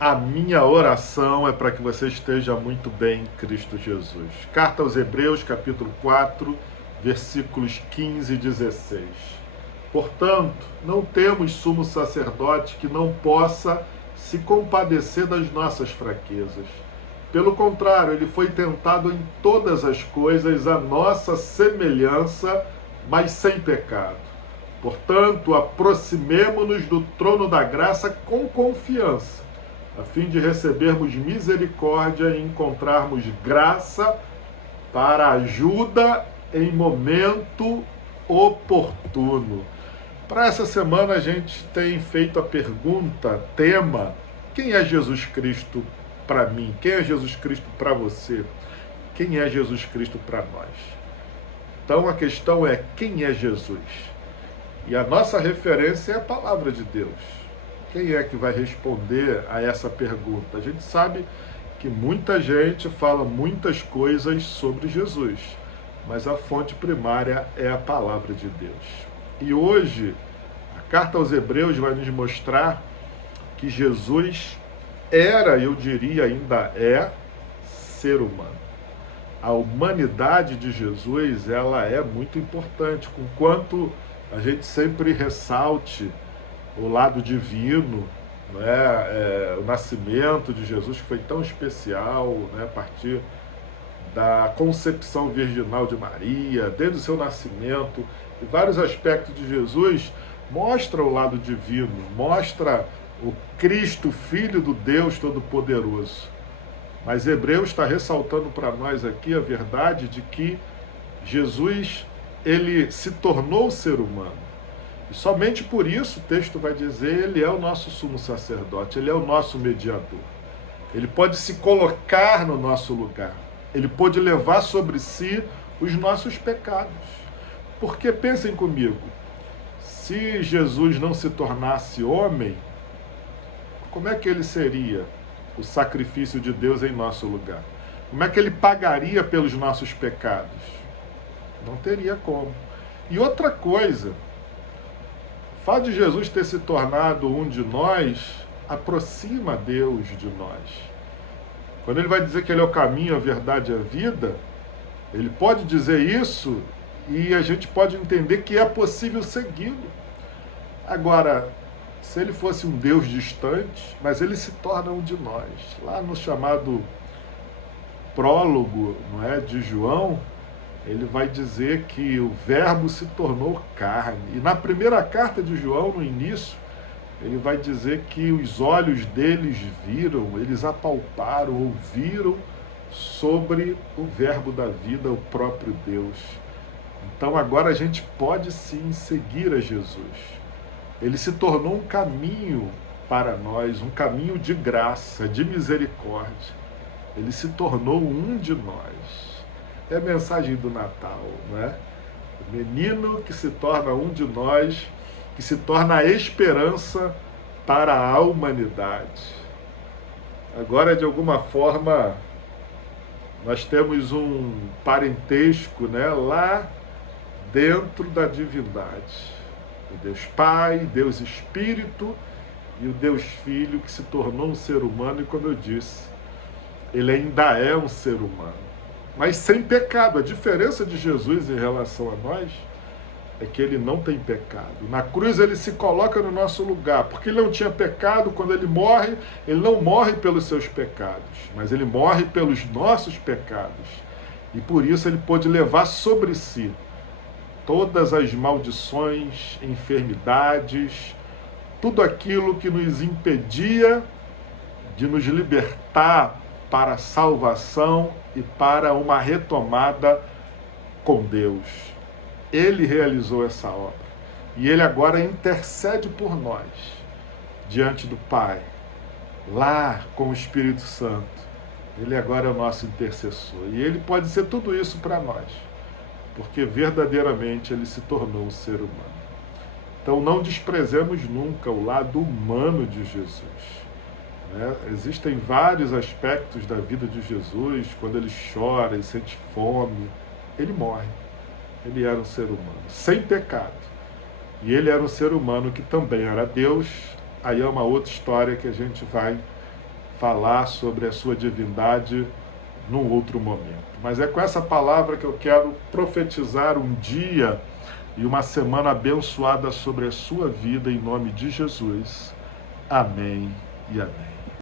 A minha oração é para que você esteja muito bem em Cristo Jesus. Carta aos Hebreus, capítulo 4, versículos 15 e 16. Portanto, não temos sumo sacerdote que não possa se compadecer das nossas fraquezas. Pelo contrário, ele foi tentado em todas as coisas à nossa semelhança, mas sem pecado. Portanto, aproximemo-nos do trono da graça com confiança, a fim de recebermos misericórdia e encontrarmos graça para ajuda em momento oportuno. Para essa semana a gente tem feito a pergunta, tema, quem é Jesus Cristo para mim? Quem é Jesus Cristo para você? Quem é Jesus Cristo para nós? Então a questão é, quem é Jesus? E a nossa referência é a palavra de Deus. Quem é que vai responder a essa pergunta? A gente sabe que muita gente fala muitas coisas sobre Jesus, mas a fonte primária é a palavra de Deus. E hoje, a carta aos Hebreus vai nos mostrar que Jesus era, eu diria ainda é, ser humano. A humanidade de Jesus, ela é muito importante, conquanto a gente sempre ressalte o lado divino, né? O nascimento de Jesus que foi tão especial, né? A partir da concepção virginal de Maria, desde o seu nascimento, e vários aspectos de Jesus mostra o lado divino, mostra o Cristo, Filho do Deus Todo-Poderoso. Mas Hebreus está ressaltando para nós aqui a verdade de que Jesus, ele se tornou ser humano. E somente por isso o texto vai dizer, ele é o nosso sumo sacerdote, ele é o nosso mediador. Ele pode se colocar no nosso lugar. Ele pode levar sobre si os nossos pecados. Porque pensem comigo, se Jesus não se tornasse homem, como é que ele seria o sacrifício de Deus em nosso lugar? Como é que ele pagaria pelos nossos pecados? Não teria como. E outra coisa, o fato de Jesus ter se tornado um de nós aproxima Deus de nós. Quando ele vai dizer que ele é o caminho, a verdade e a vida, ele pode dizer isso e a gente pode entender que é possível segui-lo. Agora, se ele fosse um Deus distante, mas ele se torna um de nós. Lá no chamado prólogo, não é, de João, ele vai dizer que o verbo se tornou carne. E na primeira carta de João, no início, ele vai dizer que os olhos deles viram, eles apalparam, ouviram sobre o verbo da vida, o próprio Deus. Então agora a gente pode sim seguir a Jesus. Ele se tornou um caminho para nós, um caminho de graça, de misericórdia. Ele se tornou um de nós. É a mensagem do Natal, não é? O menino que se torna um de nós, que se torna a esperança para a humanidade. Agora, de alguma forma, nós temos um parentesco, né, lá dentro da divindade. O Deus Pai, Deus Espírito e o Deus Filho que se tornou um ser humano, e como eu disse, ele ainda é um ser humano, mas sem pecado. A diferença de Jesus em relação a nós é que ele não tem pecado. Na cruz ele se coloca no nosso lugar, porque ele não tinha pecado. Quando ele morre, ele não morre pelos seus pecados, mas ele morre pelos nossos pecados. E por isso ele pôde levar sobre si todas as maldições, enfermidades, tudo aquilo que nos impedia de nos libertar para a salvação e para uma retomada com Deus. Ele realizou essa obra. E ele agora intercede por nós diante do Pai, lá com o Espírito Santo. Ele agora é o nosso intercessor. E ele pode ser tudo isso para nós, porque verdadeiramente ele se tornou um ser humano. Então não desprezemos nunca o lado humano de Jesus. Existem vários aspectos da vida de Jesus. Quando ele chora, ele sente fome, ele morre. Ele era um ser humano, sem pecado. E ele era um ser humano que também era Deus. Aí é uma outra história que a gente vai falar sobre a sua divindade num outro momento. Mas é com essa palavra que eu quero profetizar um dia e uma semana abençoada sobre a sua vida, em nome de Jesus. Amém e amém.